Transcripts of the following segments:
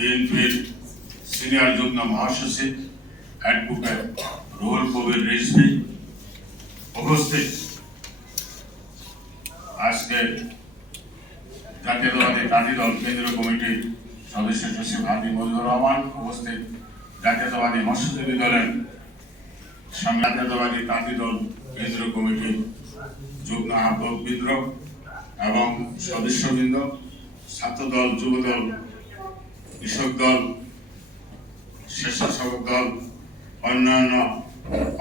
বিএনপির সিনিয়র যুগ্ম মহাসচিব অ্যাডভোকেট রুহুল কবির রিজভী উপস্থিত, আজকে জাতীয়তাবাদী তাঁতি দল কেন্দ্রীয় কমিটির সদস্য সচিব হাজি মজিবুর রহমান উপস্থিত, জাতীয়তাবাদী মৎস্যজীবী দলের জাতীয়তাবাদী তাঁতি দল কেন্দ্রীয় কমিটির যুগ্ম আহ্বায়কবৃন্দ এবং সদস্যবৃন্দ, ছাত্রদল, যুবদল, কৃষক দল, স্বেচ্ছাসেবক দল, অন্যান্য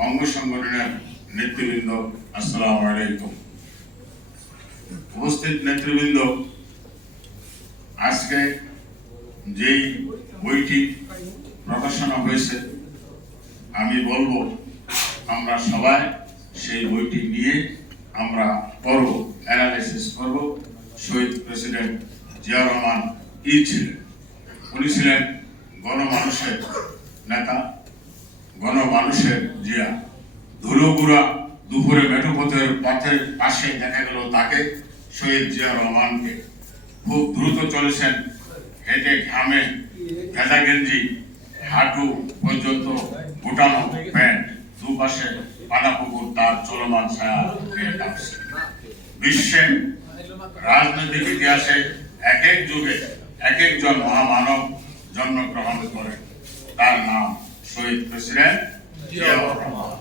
অঙ্গ সংগঠনের নেতৃবৃন্দ, আসসালামু আলাইকুম। উপস্থিত নেতৃবৃন্দ, আজকে যেই বইটি প্রকাশনা হয়েছে, আমি বলবো আমরা সবাই সেই বইটি নিয়ে আমরা পড়ব, অ্যানালাইসিস করব। শহীদ প্রেসিডেন্ট জিয়া রহমান কি ছিলেন? উনি ছিলেন গণমানুষের নেতা, গণমানুষের জিয়া। ধুলোগুড়া দুপুরে মেঠোপথের পথের পাশে দেখা গেল তাকে, শহীদ জিয়া রহমানকে। খুব দ্রুত চলেছেন, হেঁটে ঘামে ভেজা গেঞ্জি, হাঁটু পর্যন্ত গোটানো প্যান্ট, দুপাশে পানা পুকুর তার চলমান ছায়া হয়ে কাঁপছে। বিশ্বের রাজনৈতিক ইতিহাসে এক এক যুগে এক একজন মহামানব জন্মগ্রহণ করেন, তার নাম শহীদ প্রেসিডেন্ট জিয়াউর রহমান।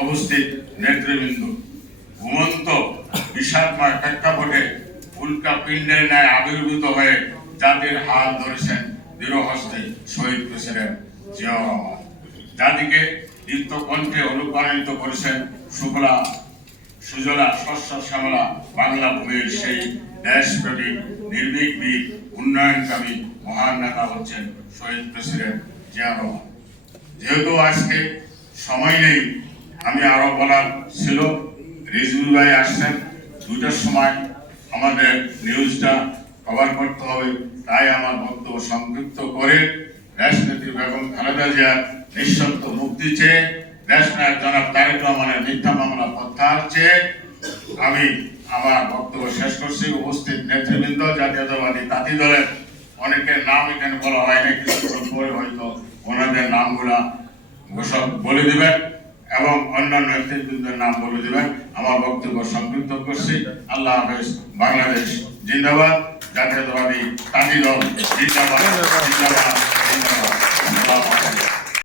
উপস্থিত নেতৃবৃন্দ, ঘুমন্ত বিষাদময় প্রেক্ষাপটে উল্কা পিণ্ডের ন্যায় আবির্ভূত হয়ে জাতির হাল ধরেছেন দৃঢ়হস্তে শহীদ প্রেসিডেন্ট জিয়াউর রহমান। জাতিকে দীপ্ত কণ্ঠে অনুপ্রাণিত করেছেন শুক্লা সুজলা শস্য শ্যামলা বাংলা ভূমির সেই দেশপ্রেমী নির্ভীক বীর উন্নয়নকামী মহান নেতা হচ্ছেন শহীদ প্রেসিডেন্ট জিয়াউর রহমান। যেহেতু আজকে সময় নেই, আমি আরো বলার ছিল, রিজভী ভাই আসছেন 2টার সময়, আমাদের নিউজটা কভার করতে হবে, তাই আমার বক্তব্য সংক্ষিপ্ত করে দেশনেত্রী বেগম খালেদা জিয়ার নিঃশর্ত মুক্তি চেয়ে, দেশনায়ক জনাব তারেক রহমানের মিথ্যা মামলা প্রত্যাহার চেয়ে আমি আমার বক্তব্য শেষ করছি। উপস্থিত নেতৃবৃন্দ, জাতীয়তাবাদী তাঁতি দলের অনেকের নাম এখানে বলা হয় না, কিছুক্ষণ পরে হয়তো ওনাদের নামগুলা ঘোষক বলে দিবেন এবং অন্যান্য নেতৃবৃন্দের নাম বলে দিবেন। আমার বক্তব্য সংক্ষিপ্ত করছি। আল্লাহ হাফেজ। বাংলাদেশ জিন্দাবাদ। জাতীয়তাবাদী তাঁতি দল জিন্দাবাদ, জিন্দাবাদ, জিন্দাবাদ।